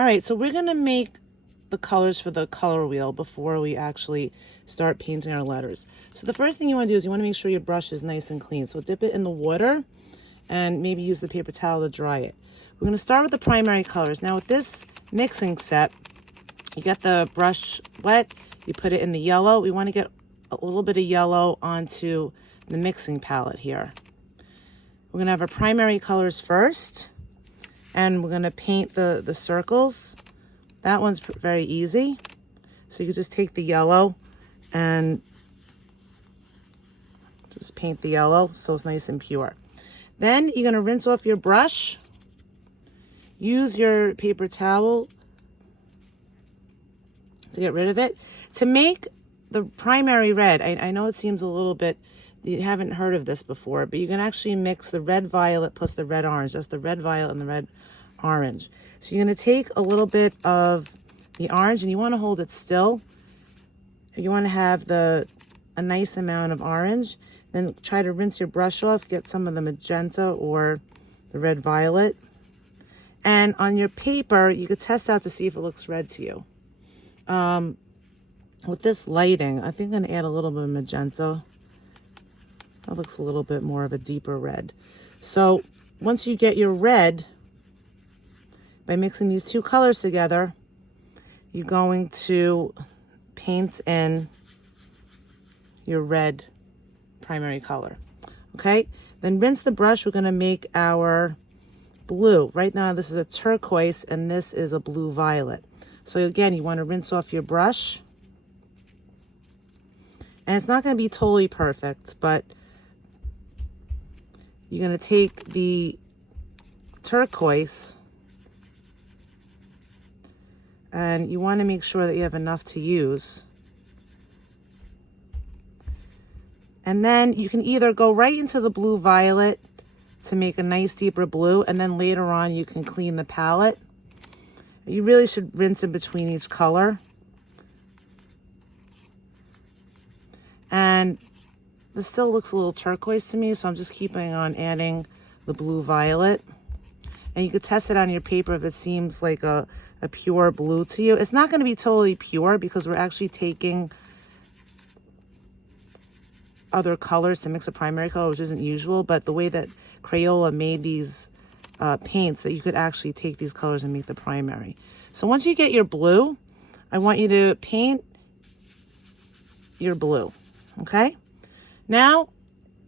All right, so we're gonna make the colors for the color wheel before we actually start painting our letters. So the first thing you want to do is you want to make sure your brush is nice and clean. So dip it in the water and maybe use the paper towel to dry it. We're going to start with the primary colors. Now with this mixing set, you get the brush wet, you put it in the yellow. We want to get a little bit of yellow onto the mixing palette here. We're going to have our primary colors first, and we're going to paint the circles. That one's very easy. So you can just take the yellow and just paint the yellow so it's nice and pure. Then you're going to rinse off your brush. Use your paper towel to get rid of it. To make the primary red, I know it seems a little bit, you haven't heard of this before, but you can actually mix the red violet plus the red orange. That's the red violet and the red orange. So you're going to take a little bit of the orange and you want to hold it still. You want to have a nice amount of orange. Then try to rinse your brush off, get some of the magenta or the red violet. And on your paper, you could test out to see if it looks red to you. With this lighting, I think I'm going to add a little bit of magenta. That looks a little bit more of a deeper red. So once you get your red, by mixing these two colors together, you're going to paint in your red primary color. Okay, then rinse the brush. We're going to make our blue. Right now this is a turquoise and this is a blue violet. So again, you want to rinse off your brush. And it's not going to be totally perfect, but you're going to take the turquoise and you want to make sure that you have enough to use. And then you can either go right into the blue violet to make a nice deeper blue, and then later on you can clean the palette. You really should rinse in between each color. And this still looks a little turquoise to me, so I'm just keeping on adding the blue violet. And you could test it on your paper if it seems like a pure blue to you. It's not going to be totally pure because we're actually taking other colors to mix a primary color, which isn't usual, but the way that Crayola made these paints, that you could actually take these colors and make the primary. So once you get your blue, I want you to paint your blue, okay? Now,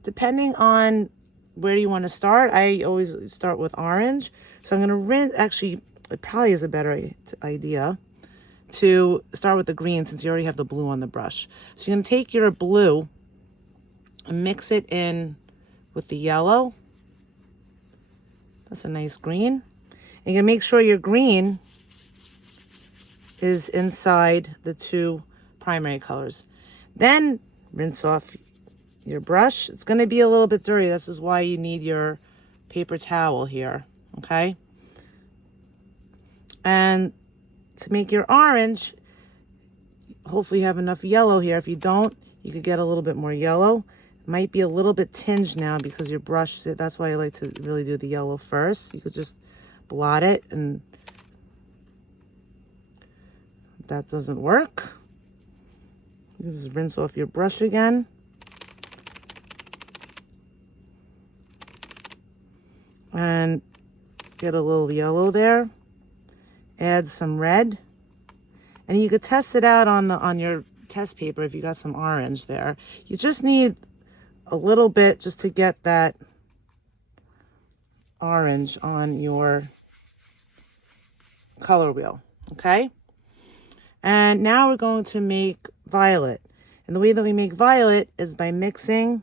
depending on where you want to start, I always start with orange. So I'm going to rinse, actually, it probably is a better idea to start with the green since you already have the blue on the brush. So you're going to take your blue and mix it in with the yellow. That's a nice green. And you're going to make sure your green is inside the two primary colors. Then rinse off your brush. It's going to be a little bit dirty. This is why you need your paper towel here, okay? And to make your orange, hopefully you have enough yellow here. If you don't, you could get a little bit more yellow. It might be a little bit tinged now because your brush, that's why I like to really do the yellow first. You could just blot it, and if that doesn't work, you just rinse off your brush again. And get a little yellow there. Add some red. And you could test it out on your test paper if you got some orange there. You just need a little bit just to get that orange on your color wheel, okay? And now we're going to make violet. And the way that we make violet is by mixing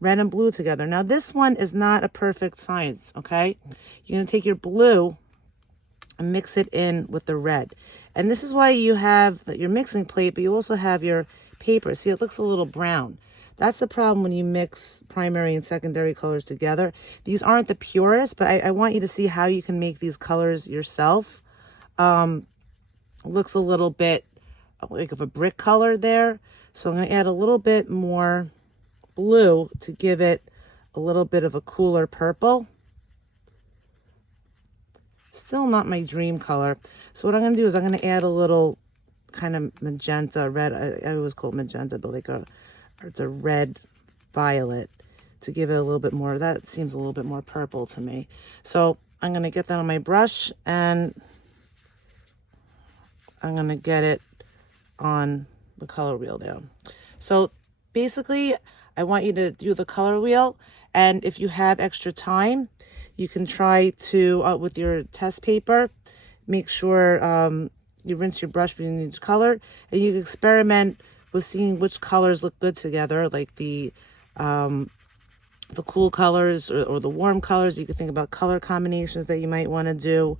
red and blue together. Now this one is not a perfect science, okay? You're going to take your blue and mix it in with the red. And this is why you have your mixing plate, but you also have your paper. See, it looks a little brown. That's the problem when you mix primary and secondary colors together. These aren't the purest, but I want you to see how you can make these colors yourself. It looks a little bit like of a brick color there. So I'm going to add a little bit more blue to give it a little bit of a cooler purple. Still not my dream color. So what I'm going to do is I'm going to add a little kind of magenta, red. I always call it magenta, but like it's a red violet to give it a little bit more. That seems a little bit more purple to me. So I'm going to get that on my brush and I'm going to get it on the color wheel down. So basically, I want you to do the color wheel, and if you have extra time, you can try to, with your test paper, make sure you rinse your brush between each color, and you can experiment with seeing which colors look good together, like the cool colors or the warm colors. You can think about color combinations that you might want to do.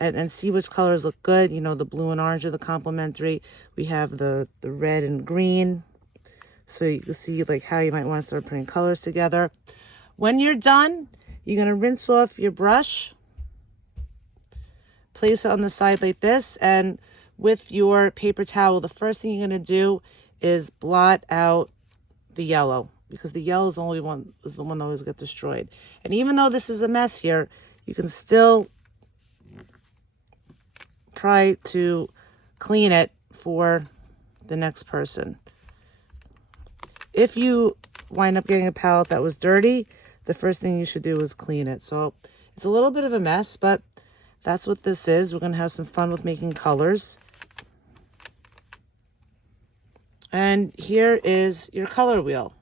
And see which colors look good. You know, the blue and orange are the complementary. We have the red and green. So you can see like how you might want to start putting colors together. When you're done, you're going to rinse off your brush. Place it on the side like this. And with your paper towel, the first thing you're going to do is blot out the yellow. Because the yellow is the one that always gets destroyed. And even though this is a mess here, you can still try to clean it for the next person. If you wind up getting a palette that was dirty, the first thing you should do is clean it. So it's a little bit of a mess, but that's what this is. We're going to have some fun with making colors. And here is your color wheel.